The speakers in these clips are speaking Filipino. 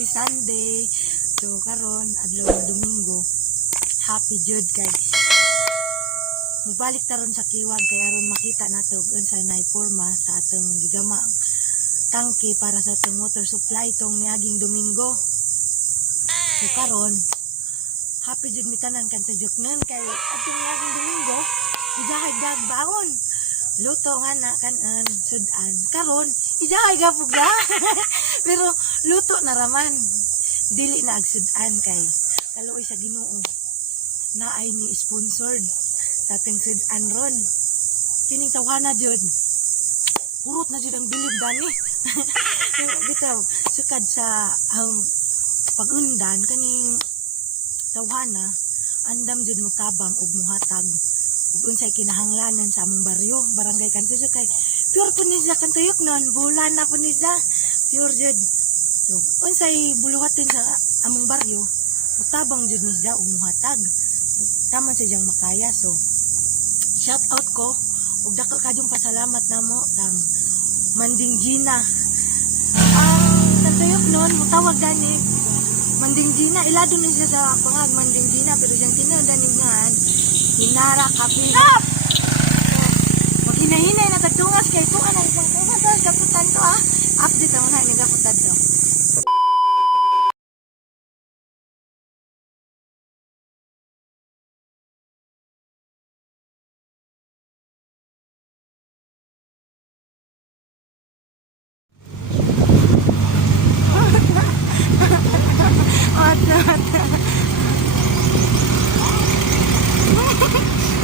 happy Sunday. So karon adlaw nga Domingo. Happy jud kay mubalik taron sa kiwag kay aron makita nato ug unsa nay porma sa atong gigama tangke para sa atong water supply tong niaging Domingo. So karon happy jud mi tanan kan tujuknan kay atong niaging Domingo ijahay dag baon. Luto nga na kanan sudan karon ijahay gapug ga. Pero luto na raman dili na agsudan kay kaluoy sa Ginoo na ay ni sponsored sa ating sudan ron kining tawhana jud purot na jud ang bilib dani. Bitaw sukad sa ang pagundan kaning tawhana andam jud mo tabang ug muhatag ug unsay kinahanglanan sa among baryo barangay Kantuso kay pure po ni sa kantuyok non bulan na po ni sa pure jud. So unsay buluhatin sa among baryo mutabang jud ni sa ug muhatag taman sa diyang makaya. So shout out ko ug dako kadong pasalamat namo kang Manding Gina. Ang kantuyok non mutawag gani Manding Gina ilado ni siya sa pangag Manding Gina pero siyang tinandaningan hinara kapi. Stop! Maghinay-hinay na tagtungas kay ito anang isang tungas kaputan to update ang mga nagaputan to.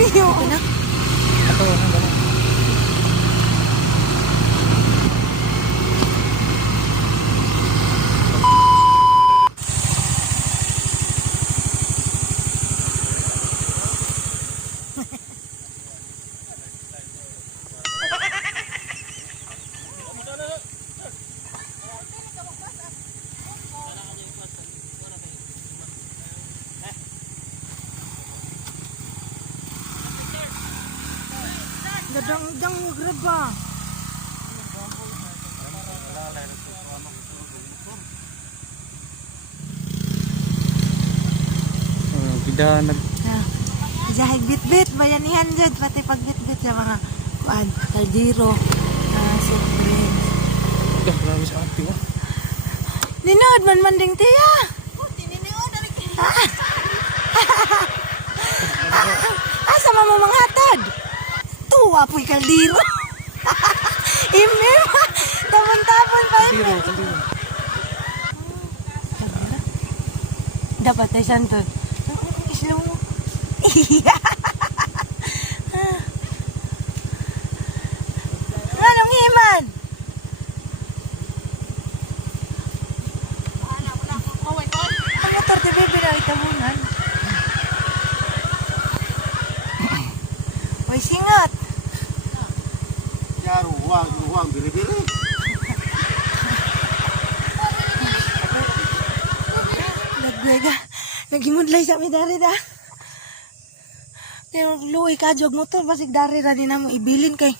Iyo na. Ato nang gani. Gadang-dang graba. Kita nag Jahay bit-bit bayanihan jud pati pag bit-bit sa mga kuan kaldero soft drinks. dah grabe sa ati mo. Ninod man manding tiya. Asa mo mga hatod? Tuwa po'y kaldero. Imim. Tapon-tapon pa yun. Kaldero. Dapat ay santod. Islo mo. Iya. Anong himan? Ang motor ti bebe na itamunan. Uy, singat. Ya ruang biri-biri. Nagwega. Nagimudlay sa mi dari da. Pero luoy ka jog motor basig dari ra din namo ibilin kay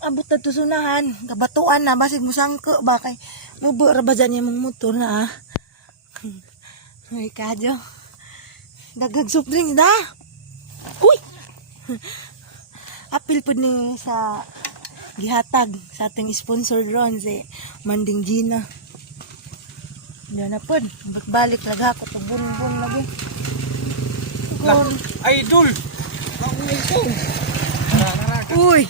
abot na tusunahan, kabatuan na basig musangko ba kay mubo ra ba dyan yung motor na Uy ka jog. Dagag soft drinks da. Uy. Apil po ni sa gihatag sa ating sponsor ron si Manding Gina. Yan na po. Balik lagha ko ito. Bun-bun lagi. Idol. Uy.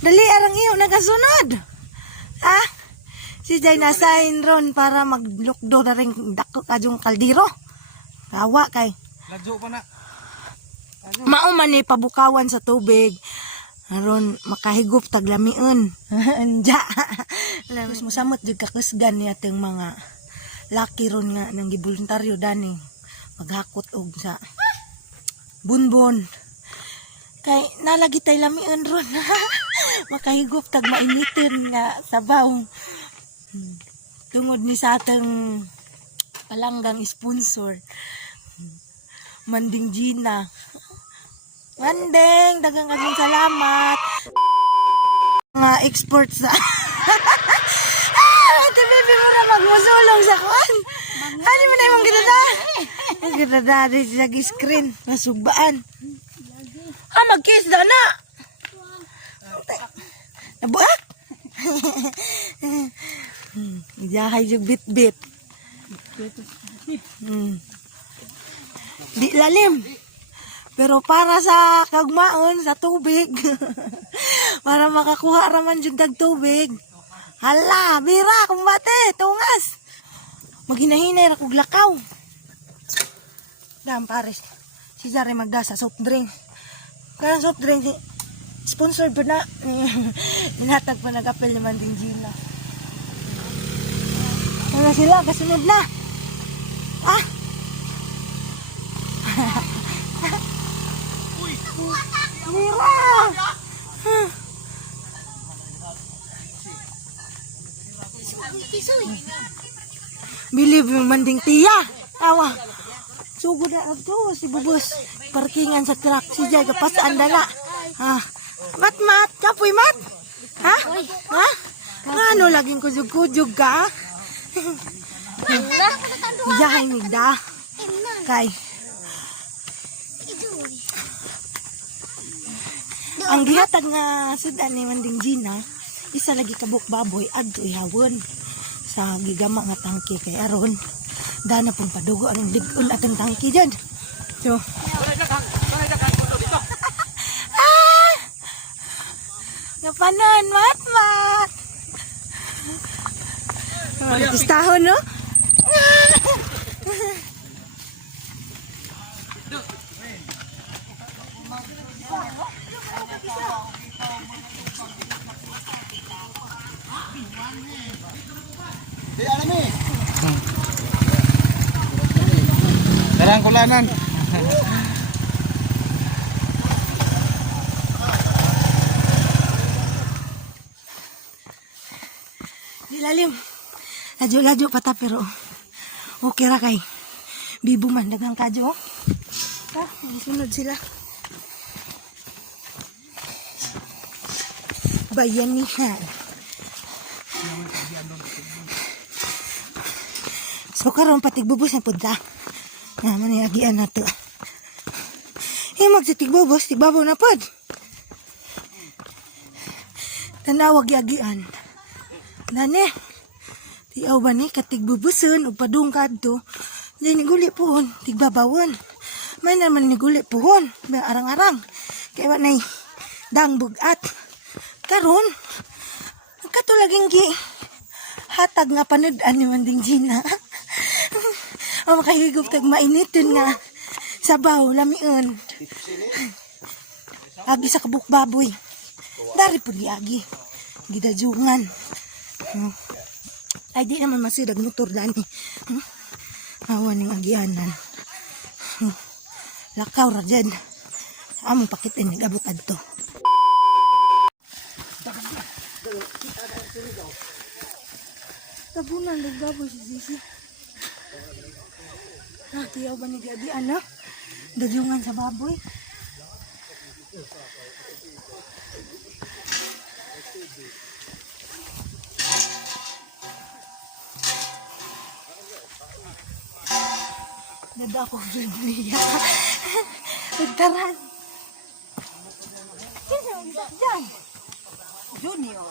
Dali arang iyo. Nagasunod. Si Jay nasain ron para maglukdo na rin dako kajong kaldero. Kawa kay. Ladyo pa na. Mauman ni pabukawan sa tubig. Aron makahigop taglamiun. Anja. Tapos musamot jud kakusgan ni ating mga laki ron nga nang gibuluntaryo dani maghakot og sa bunbon. Kay nalagi tay lamiun ron. Makahigop tag mainitin nga sabaw. Tungod ni sa atong palanggang sponsor Manding Gina. Manding, dagang kaging salamat. Mga exports sa ito baby mo na magmusulong sa kuan. Ano mo na yung ginada? Ang ginada di sa screen. Nasugbaan. Mag-kiss na na. Nabuak? Iyahay yung bit-bit. Di lalim. Pero para sa kagmaon, sa tubig. Para makakuha raman yung dag tubig. Hala, bira, kumbate, tungas. Maghinahinay ra kog lakaw. Dam pares. Si Jare magdasa soft drink. Kaya soft drink sponsored pa na. Inatag pa nag-apel naman din Gina. Ano sila, kasunod na. Ah. Mira. Bilib yung manding tiya. Tawa. Sugod na ito si Bubus. Parkingan sa truck. Si Jay kapasaan na na. Mat. Kapoy mat. Ha? Ha? Ano laging kujug-kujug ka? Jahay migda. Kay. Ang gihatag nga sudan ni Manding Gina, isa lagi kabuk baboy adto ihawon sa gigama nga tangke kay aron dana pun padugo anong ligon atong tangke dyan. So, ngapanan, mat. Istahon, no? Darang kulanan. Dilalim. Lajo-lajo pata pero okay ra kay bibo man dagang kadyo. Sunod sila. Bayanihan. So karon patigbubos na pud ta. Naman agian na to. Magsitigubos, tigbabaw na pud. Tanawag agian. Nane. Tiaw ba ni katigbubuson ug padungkad to. Di niguli pohon, tigbabawon. May naman niguli pohon, may arang-arang. Kaya nay dang bugat. Karon kato laging gi hatag nga panudan ni Manding Gina. O makahigop tag mainiton nga sabaw lamion. Agi sa kabuk baboy. Dari pud agi. Gidajungan. Ay di naman masidag motor dani. Awan ning agianan. Lakaw ra dyan. Among pakitin nagabot adto. Tabunan nagbaboy si Sisi. Tiyaw ba ni Gabi anak? Dajungan sa baboy. Nada ako Julia. Nagtaran. Sino ang isa dyan? Junior.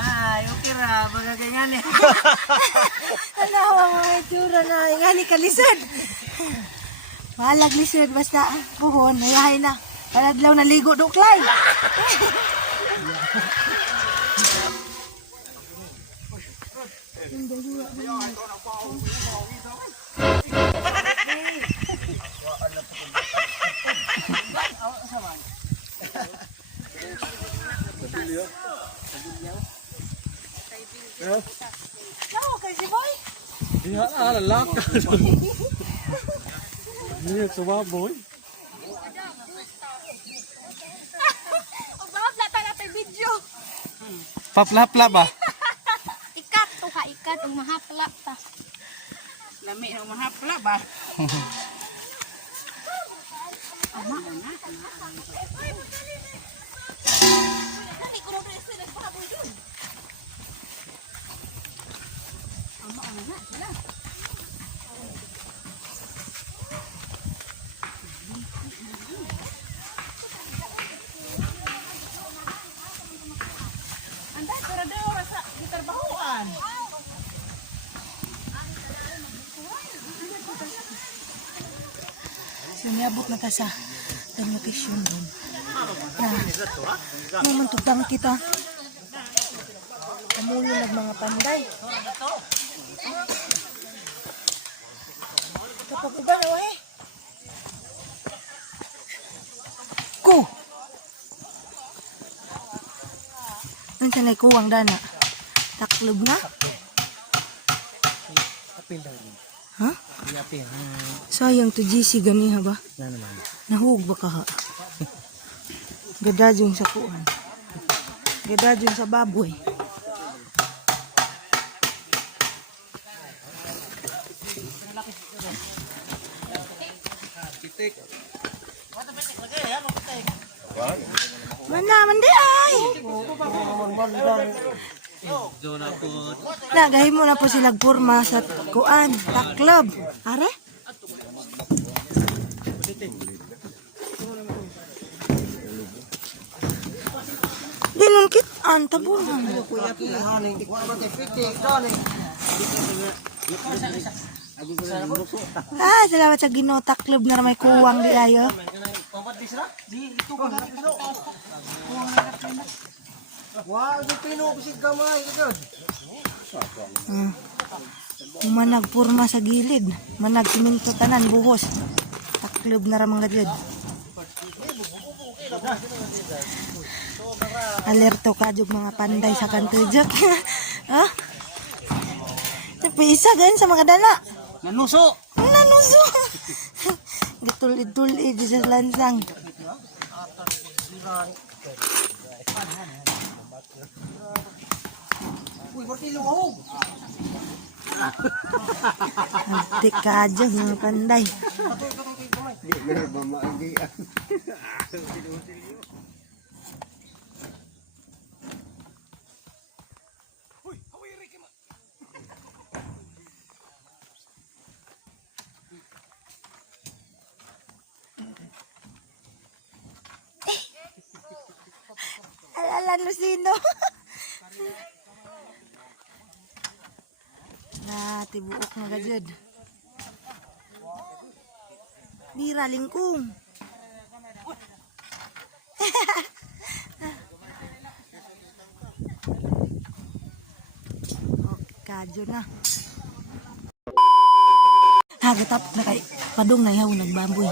Ay, okay ra, baga ganyan eh. Ano, mga itsura na, nga ni kalisod. Malag lisod, basta puhon, mayahay na. Paladlaw na ligo, duklay. Ano kay si boy? Iya lalak. Ini sa baboy. Ang bawat lata natin video. Papla-pla ba? Ika Dagat ug mahapla ta. Lami ng mahapla ba? Ama na. Anday pero daw sa gitarbahuan. So, niabot na ta sa location doon. Naman tutang kita. Kamulo ng mga panday. Kapag uba na eh. Ko! Ang sanay kuwang dana. Taklob na? Apil daw rin. Ha? Apil. Sayang to GC ganiha ba? Na naman. Nahug ba ka ha? Gadadyon sa kuwan. Gadadyon sa baboy. Mana mandi ay. Nagahin mo na po silang purma sa kuan, taklob. Are? Dinungkit an tabunan. Salamat sa Ginoo, taklob na may kuwang di ayo. Manag purma sa gilid, manag siminto tanan buhos. Taklob na ramang gadid. Alerto ka jug mga panday sa kantujok. Ha? Tapi isa gan sa mga dana. Nanuso. Nanuso. Gitul-itul di sa lansang. Antik ka aja mga panday. Alala no sino. Na tibuok nga gajud. Mira lingkung. Kadyo na. Hagatap na kay padung na yaw nagbamboy.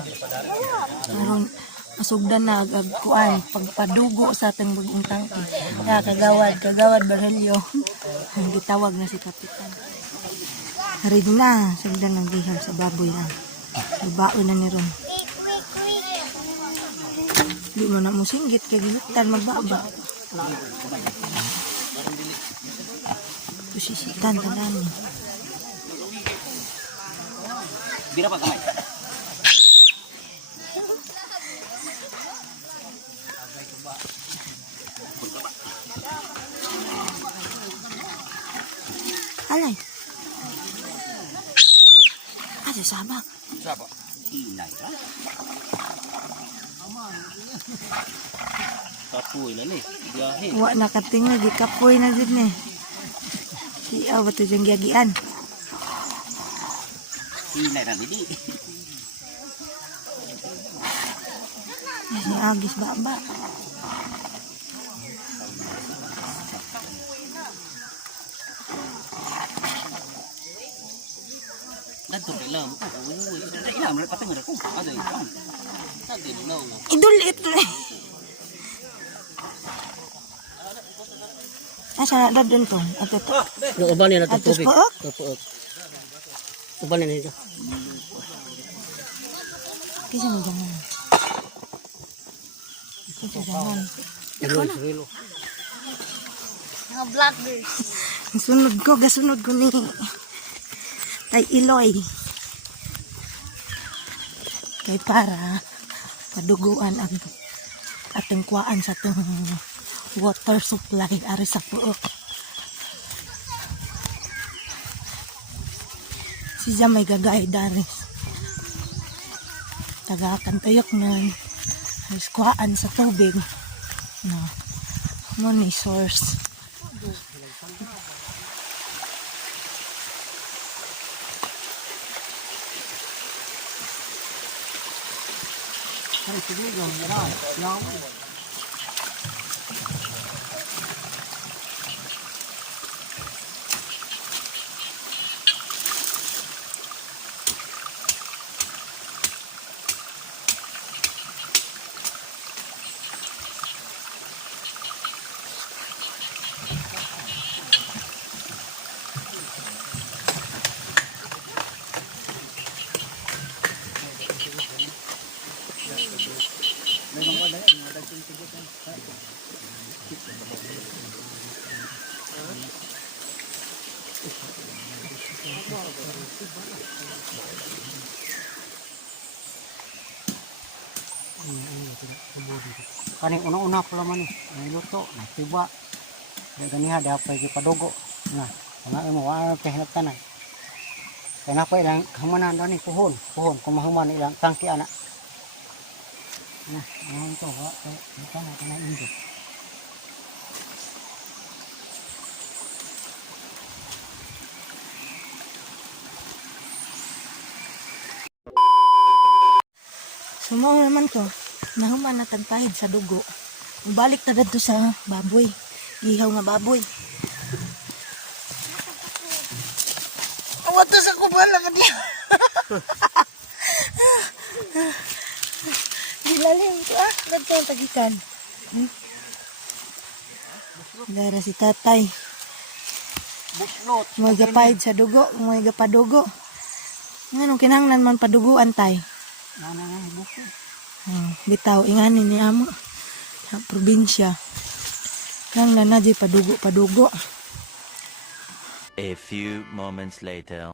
Karon masugdan na agkuan pagpadugo sa atong bagong tangke. Ya kagawad Barelyo. Gitawag na si kapitan. Harid na sugdan ng giham sa baboy na. Babaon na ni ron. Di mo na musinggit kay ginutan magbaba. Pusisitan tanan. Bira pa kamay. Alay. Ada sabak. Sabak. Inay ba? Kapoy na ni. Biyahe. Wa nakatingog gikapoy na jud ni. Si aw to jang giagian. Inay ra di. Si agis baba. Dadto lang ko. Uy, ina mo patay mo ko. Ano ito? Tadi no. Idulit. Asa na dadon tong ato to. No, uban na Atos tubig. pook? Tupuok. Uban na nito. Kisa mo jangan. Kisa jangan. Ilo, ilo. mga vloggers. Gasunod ko ni kay Iloy. Kay para paduguan ang ating kuwaan sa ating water supply ari sa puok. Siya may gagay daris. Tagakantayok nun. Halos kuhaan sa tubig. No. Money source. Kaning una-una pula man ni luto na tiba ganiha dapat gipadugo na ana mo wa teh tanan kaya pa ilang hamanan dani pohon kung mahuman ilang tangki anak nah ang to wa kana indi Sumo naman to. Nahuman na tagpahid sa dugo. Balik ta dadto sa baboy. Gihaw nga baboy. Awa to sa kubala ka diya. Dilalim ko dadto ang tagikan. Dara si tatay. buslot Mga gapahid sa dugo, mga gapadugo. Nganong kinahanglan man paduguan tay. nana buslot Bitaw inganin ni amo sa probinsya kang nanadji padugo. A few moments later.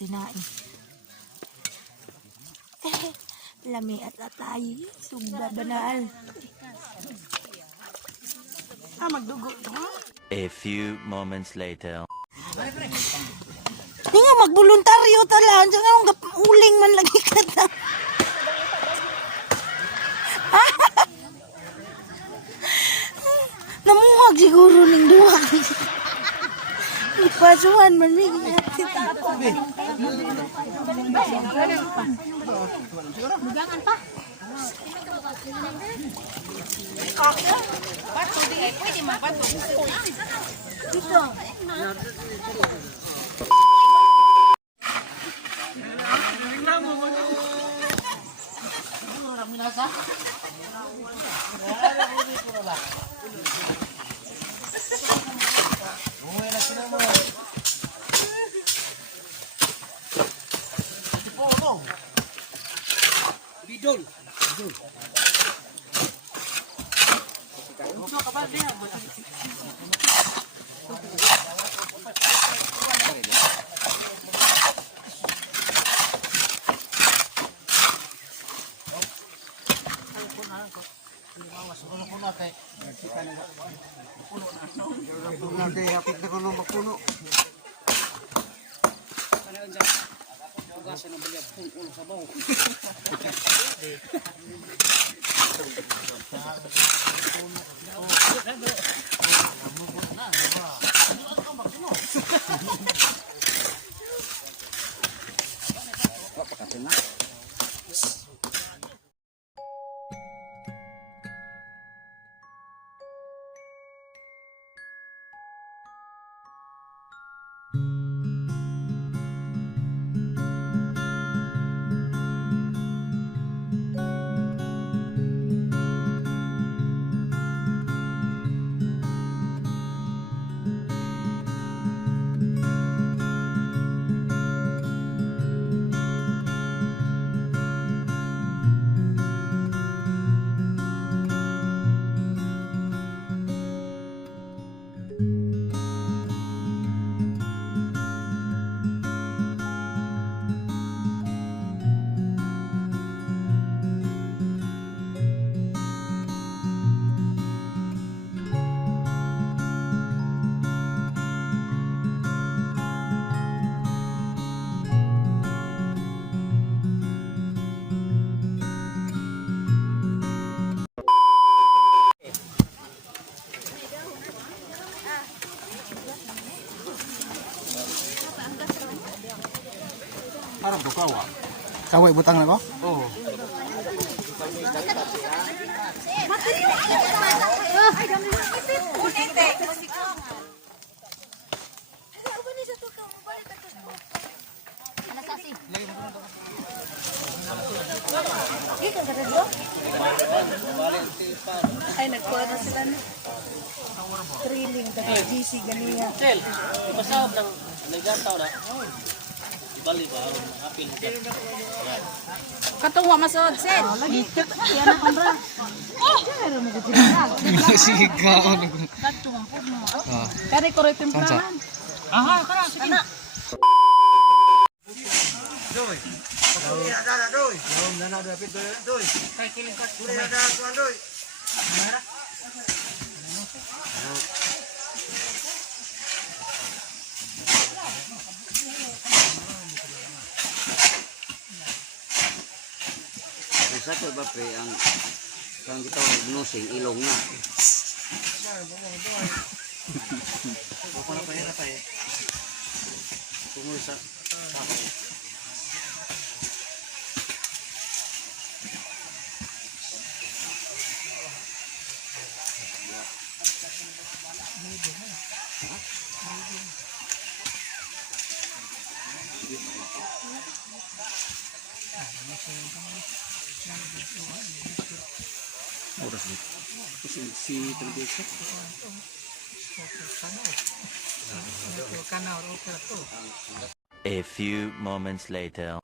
Tinain. Lami at atay. Sugda banal. Magdugo to ha? A few moments later. Di nga magboluntaryo tala. Diyan nga uling man lagi ka na. Namuhag siguro ning duwa. Ipasuhan man mi. bidol to kawa. Kaway butang na ko? Oh. Ay, nagkuha na sila na. Thrilling, taga GC, galinga. Sel, ipasahod ng naggantaw na. Ibali ba? Apil. Katong wa masod, Sen. Lagi. Yan na kambra. Pero mo gid Sigaw. Kare ko rin temprahan. Aha, kana, sige na. Sa ko ba pre ang kang kita gnusing ilong na. Ko na pa ira pa eh. Tumoy sa oras dito. Si Terdesa. A few moments later.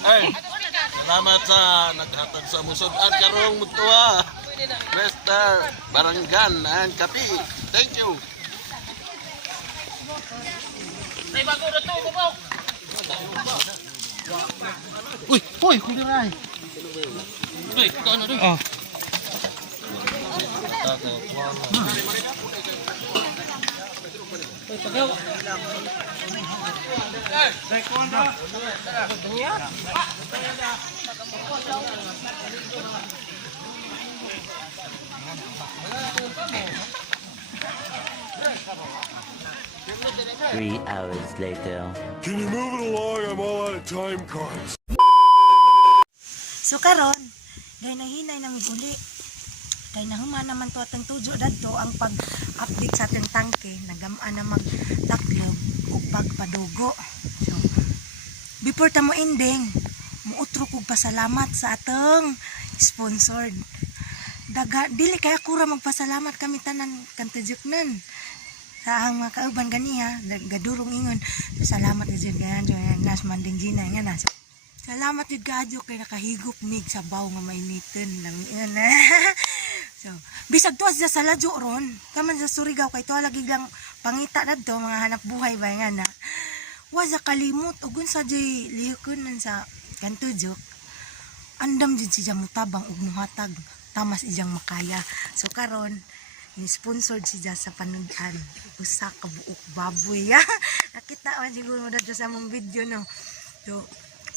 Ay, salamat sa naghatag sa musudan karong mutuwa. Mr. Baranggan and Kapi. Thank you. May bago na to, babaw. Uy, kuliray. Uy, ito ano rin? Oh. Uy, pagaw. Three hours later. Can you move it along? I'm all out of time cards. So karon, gay nahinay nang uli. Kay nahuman naman to atong tujo dadto ang pag-update sa atong tangke, nagamaan na magtaklog ug pagpadugo. So before ta mo ending, muutro kog pasalamat sa atong sponsored. Dili kay ako ra magpasalamat kami tanan kantujuknan. Sa ang mga kauban ganiya, gadurong ingon. Salamat jud kayo nas manding gina nga na. Salamat jud kaadyo kay nakahigop mig sa baw nga mainiton lang yun. So, bisag to sa ladyo ron, taman sa Surigao kay to lagi lang pangita nadto mga hanap buhay ba nga na. Wa sa kalimot ugon sa jay liyukunan sa kantudjok. Andam jud siya mutabang ug muhatag tamas ijang makaya. So karon ni sponsored siya sa panudan usa ka buok baboy. Nakita man siguro mo dadto sa mong video no. So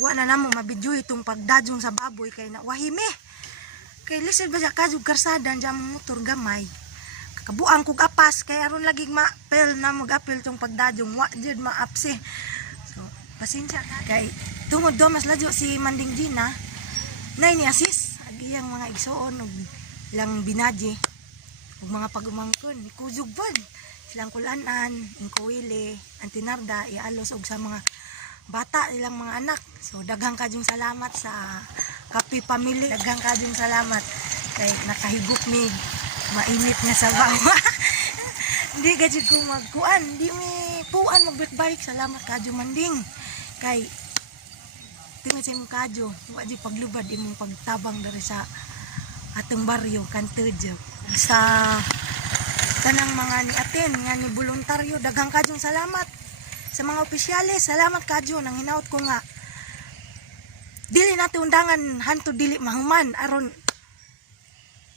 wa na namo mabidyo itong pagdadyong sa baboy kay na wahime. Kay lisod ba sa kajug karsada jam motor gamay. Kabuang kog apas kay aron lagi ma-apel na mag-apel tong pagdadyong wa jud ma-apse. So pasensya kay tungod do mas ladyo si Manding Gina nay ni assist agiyang mga igsoon og ilang binaji ug mga pagumangkon ni Kujugban silang kulanan, Inkuwili, Antinarda, Ialos og sa mga bata ilang mga anak. So daghang kajong salamat sa Kapi Family. Daghang kajong salamat kay nakahigop mig mainit nga sabaw. Hindi gajud ko magkuan, di mi puan magbalik-balik. Salamat kadyo Manding. Kay tingod sa imong kadyo, wa di paglubad imong pagtabang diri sa atong baryo Kantudyo. Sa tanang mga ni atin nga ni voluntaryo, daghang kajong salamat. Sa mga opisyales, salamat kadyo nang hinaut ko nga dili natin undangan hanto dili mahuman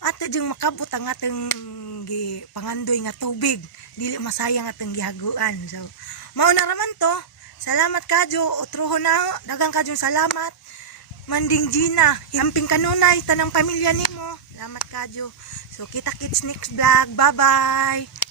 at jeng makabot ang atong pangandoy nga tubig, dili masayang atong gihaguan. So mao na raman to. Salamat kadyo, utroho na, dagang kadyong salamat. Manding Gina, amping kanunay tanang pamilya nimo. Salamat kadyo. So kita kits next vlog. Bye-bye.